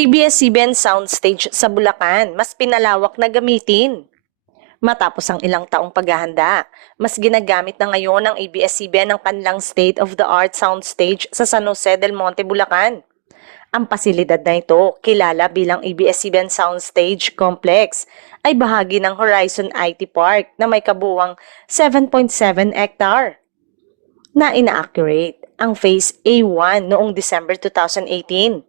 ABS-CBN Soundstage sa Bulacan, mas pinalawak na gamitin. Matapos ang ilang taong paghahanda, mas ginagamit na ngayon ng ABS-CBN ang kanilang state-of-the-art soundstage sa San Jose del Monte, Bulacan. Ang pasilidad na ito, kilala bilang ABS-CBN Soundstage Complex, ay bahagi ng Horizon IT Park na may kabuwang 7.7 hectare. Na ina-accurate ang Phase A1 noong December 2018,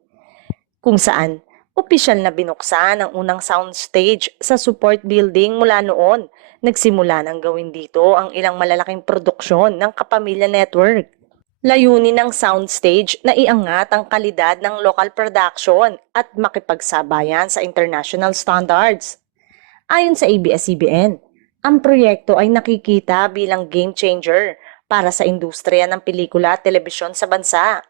kung saan opisyal na binuksan ang unang soundstage sa support building mula noon. Nagsimula ng gawin dito ang ilang malalaking produksyon ng Kapamilya Network. Layunin ng soundstage na iangat ang kalidad ng local production at makipagsabayan sa international standards. Ayon sa ABS-CBN, ang proyekto ay nakikita bilang game changer para sa industriya ng pelikula at telebisyon sa bansa.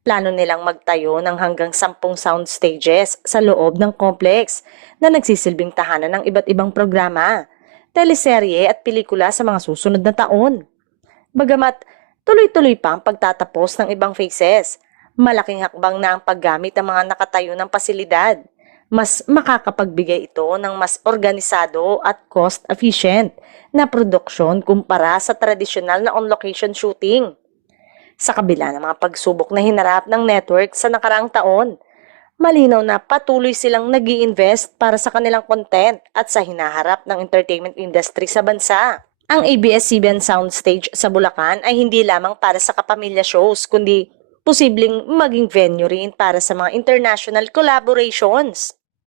Plano nilang magtayo ng hanggang 10 sound stages sa loob ng complex na nagsisilbing tahanan ng iba't ibang programa, teleserye at pelikula sa mga susunod na taon. Bagamat tuloy-tuloy pa ang pagtatapos ng ibang phases, malaking hakbang na ang paggamit ng mga nakatayo ng pasilidad. Mas makakapagbigay ito ng mas organisado at cost-efficient na produksyon kumpara sa tradisyonal na on-location shooting. Sa kabila ng mga pagsubok na hinarap ng network sa nakaraang taon, malinaw na patuloy silang nag-i-invest para sa kanilang content at sa hinaharap ng entertainment industry sa bansa. Ang ABS-CBN Soundstage sa Bulacan ay hindi lamang para sa kapamilya shows, kundi posibleng maging venue rin para sa mga international collaborations.